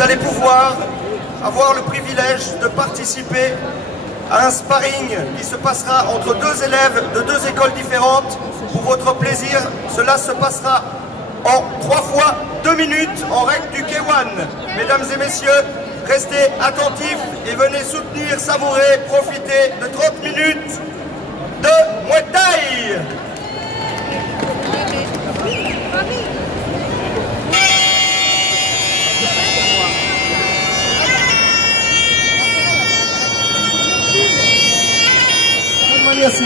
vous allez pouvoir avoir le privilège de participer à un sparring qui se passera entre deux élèves de deux écoles différentes. Pour votre plaisir, cela se passera en 3 fois 2 minutes en règle du K1. Mesdames et messieurs, restez attentifs et venez soutenir, savourer, profiter de 30 minutes de Muay Thai. Merci.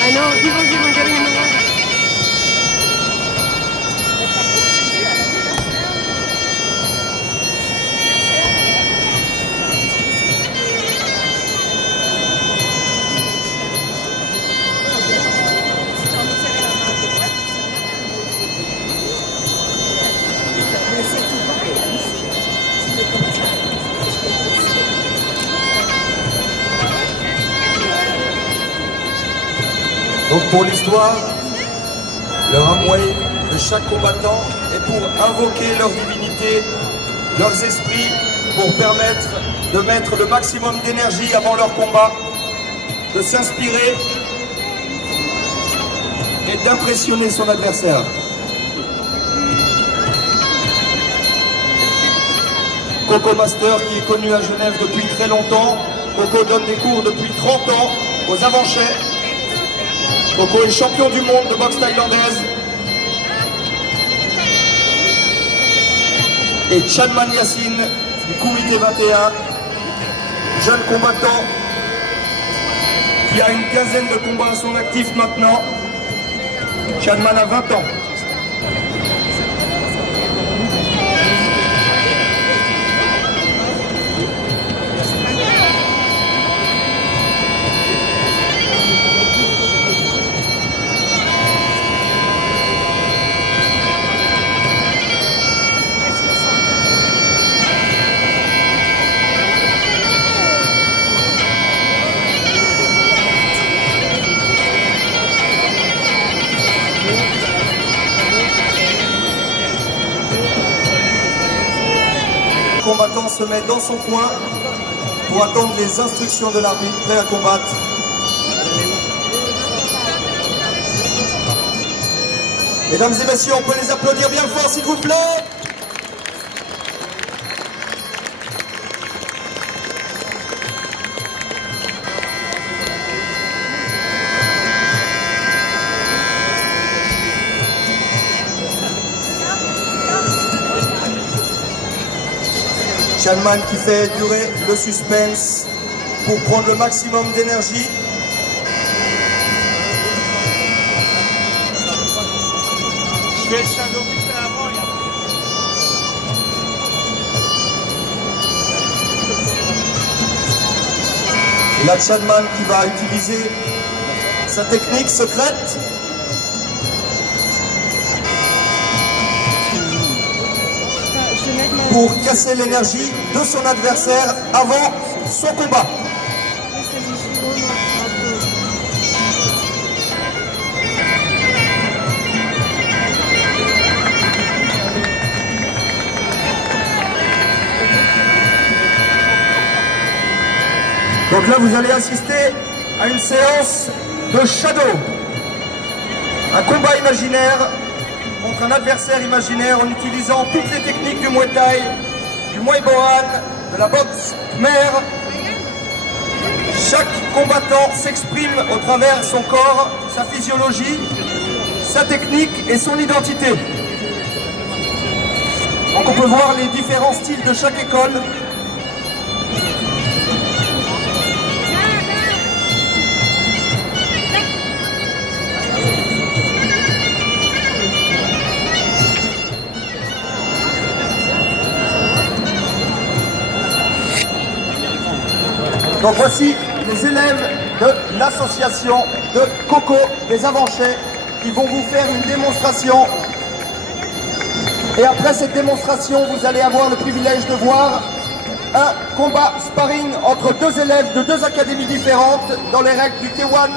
I know, people keep getting in the way. Donc pour l'histoire, le ramway de chaque combattant est pour invoquer leur divinité, leurs esprits, pour permettre de mettre le maximum d'énergie avant leur combat, de s'inspirer et d'impressionner son adversaire. Coco Master, qui est connu à Genève depuis très longtemps. Coco donne des cours depuis 30 ans aux Avanchais. Coco est champion du monde de boxe thaïlandaise. Et Chanman Yassine, du comité 21, jeune combattant qui a une quinzaine de combats à son actif maintenant. Chanman a 20 ans. Le combattant se met dans son coin pour attendre les instructions de l'arbitre, prêt à combattre. Mesdames et messieurs, on peut les applaudir bien fort s'il vous plaît. Chanman qui fait durer le suspense pour prendre le maximum d'énergie. Je fais le shadow buffet avant. Et là, Chanman qui va utiliser sa technique secrète. Pour casser l'énergie de son adversaire avant son combat. Donc là, vous allez assister à une séance de shadow. Un combat imaginaire contre un adversaire imaginaire en utilisant toutes les techniques du Muay Thai, du Muay Bohan, de la boxe Khmer. Chaque combattant s'exprime au travers son corps, sa physiologie, sa technique et son identité. Donc on peut voir les différents styles de chaque école. Donc voici les élèves de l'association de Coco des Avanchais qui vont vous faire une démonstration. Et après cette démonstration, vous allez avoir le privilège de voir un combat sparring entre deux élèves de deux académies différentes dans les règles du K1.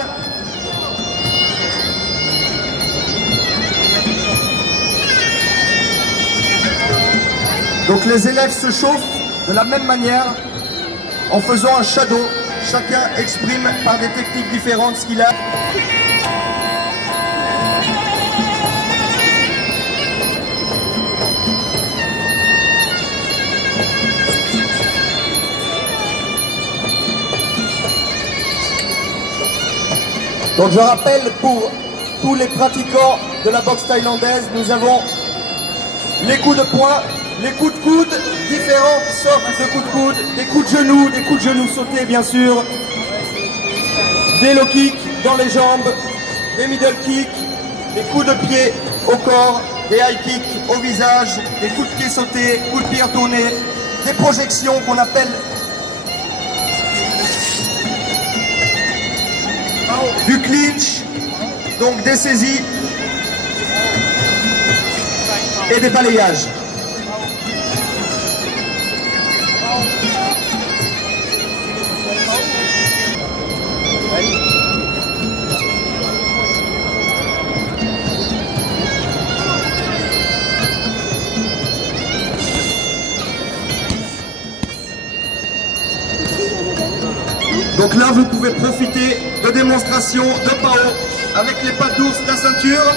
Donc les élèves se chauffent de la même manière en faisant un shadow. Chacun exprime par des techniques différentes ce qu'il a. Donc je rappelle pour tous les pratiquants de la boxe thaïlandaise, nous avons les coups de poing, les coups de coude, différentes sortes de coups de coude, des coups de genoux sautés bien sûr, des low kicks dans les jambes, des middle kicks, des coups de pied au corps, des high kicks au visage, des coups de pied sautés, coups de pied retournés, des projections qu'on appelle du clinch, donc des saisies et des balayages. Donc là, vous pouvez profiter de démonstrations de PAO avec les pattes d'ours, la ceinture.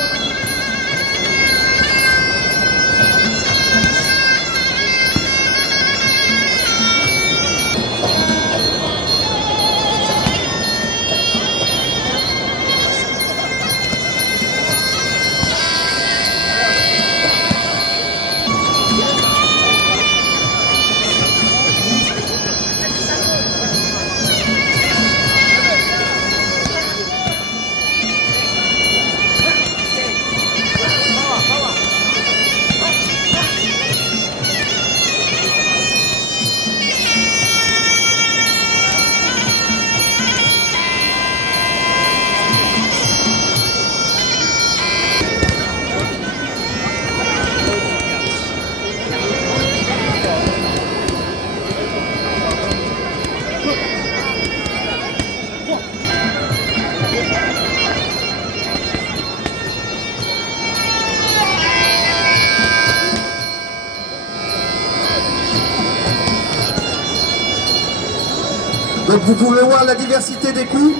Donc vous pouvez voir la diversité des coups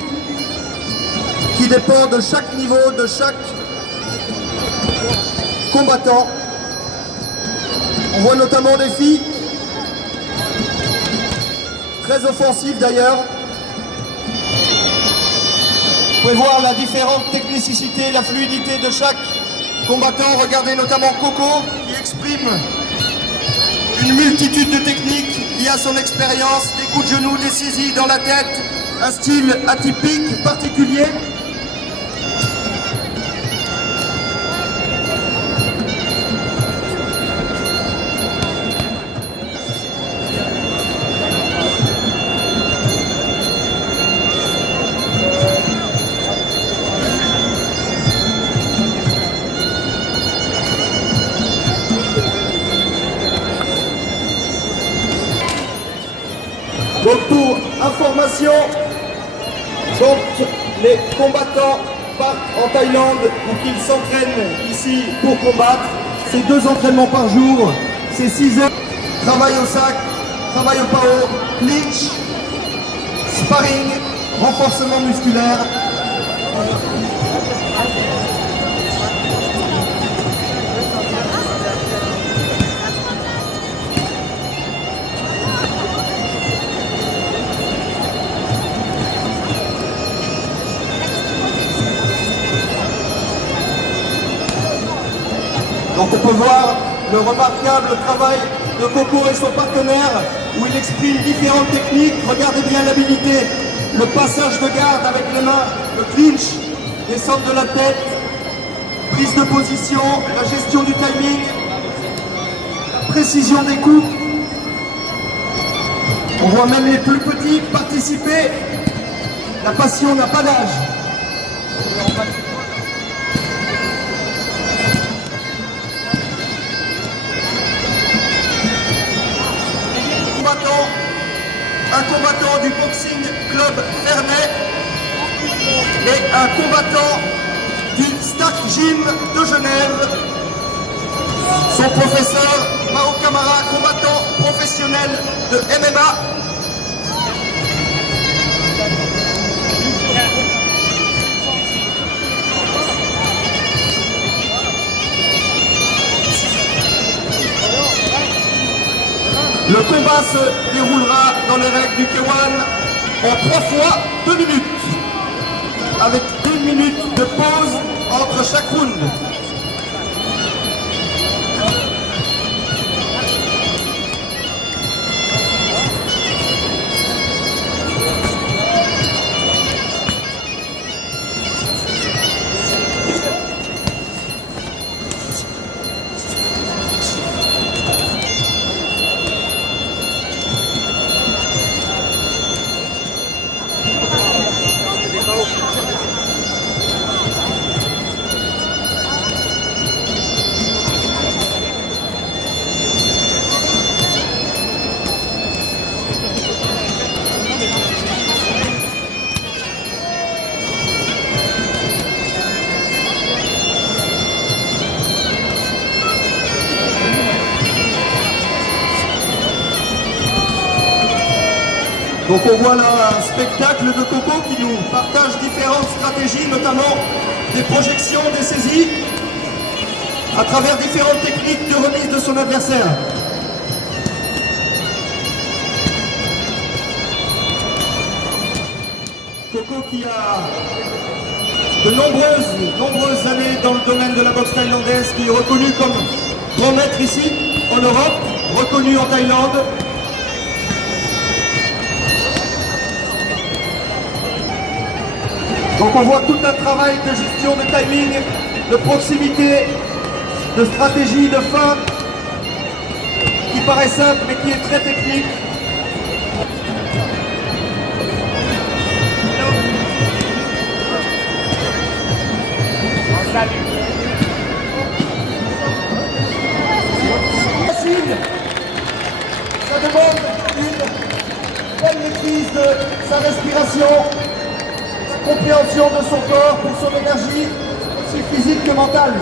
qui dépend de chaque niveau, de chaque combattant. On voit notamment des filles, très offensives d'ailleurs. Vous pouvez voir la différente technicité, la fluidité de chaque combattant. Regardez notamment Coco qui exprime une multitude de techniques liées à son expérience, des coups de genoux, des saisies dans la tête, un style atypique, particulier. Donc pour information, donc les combattants partent en Thaïlande pour qu'ils s'entraînent ici pour combattre. C'est 2 entraînements par jour, c'est 6 heures. Travail au sac, travail au PAO, clinch, sparring, renforcement musculaire. Donc on peut voir le remarquable travail de Coco et son partenaire où il exprime différentes techniques. Regardez bien l'habilité, le passage de garde avec les mains, le clinch, descente de la tête, prise de position, la gestion du timing, la précision des coups. On voit même les plus petits participer. La passion n'a pas d'âge. Un combattant du Boxing Club Ferney et un combattant du Stark Gym de Genève. Son professeur Mao Camara, combattant professionnel de MMA. Le combat se déroulera dans les règles du K1 en 3 fois 2 minutes, avec 1 minute de pause entre chaque round. Donc on voit là un spectacle de Coco qui nous partage différentes stratégies, notamment des projections, des saisies, à travers différentes techniques de remise de son adversaire. Coco qui a de nombreuses années dans le domaine de la boxe thaïlandaise, qui est reconnu comme grand maître ici en Europe, reconnu en Thaïlande. Donc on voit tout un travail de gestion, de timing, de proximité, de stratégie, de feinte, qui paraît simple mais qui est très technique. Ça demande une bonne maîtrise de sa respiration, compréhension de son corps pour son énergie, aussi physique que mentale.